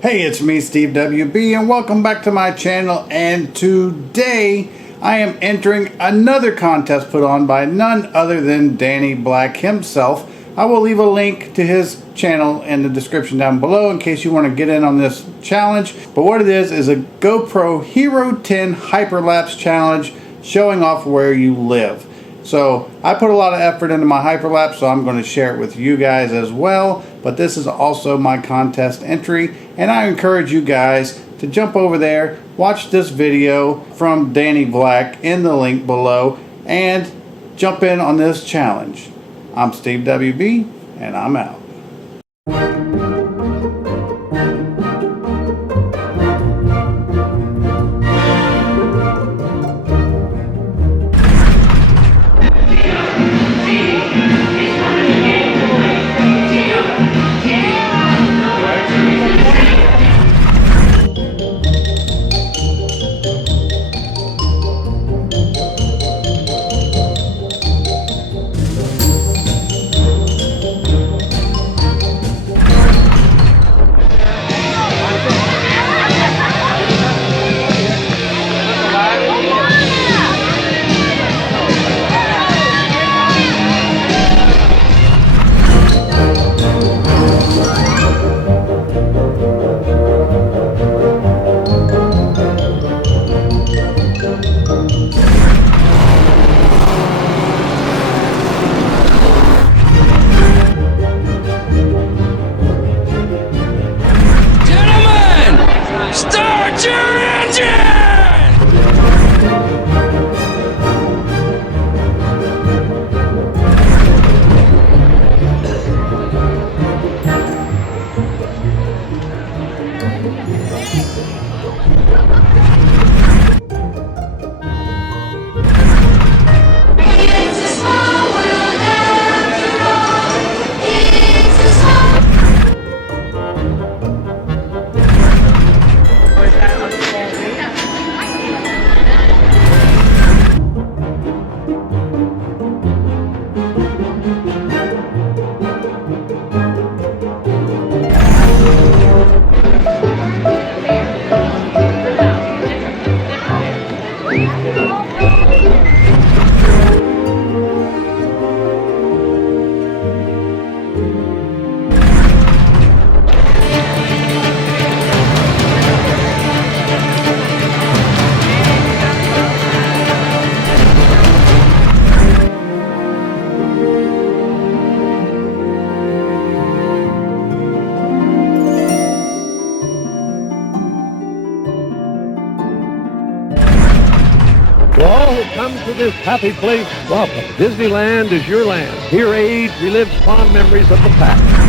Hey, it's me, Steve WB, and welcome back to my channel. And today I am entering another contest put on by none other than Danny Black himself. I will leave a link to his channel in the description down below in case you want to get in on this challenge. But what it is a GoPro Hero10 Hyperlapse challenge showing off where you live. So I put a lot of effort into my hyperlapse, so I'm going to share it with you guys as well. But this is also my contest entry, and I encourage you guys to jump over there, watch this video from Danny Black in the link below, and jump in on this challenge. I'm Steve WB, and I'm out. To all who come to this happy place, welcome. Disneyland is your land. Here age relives fond memories of the past.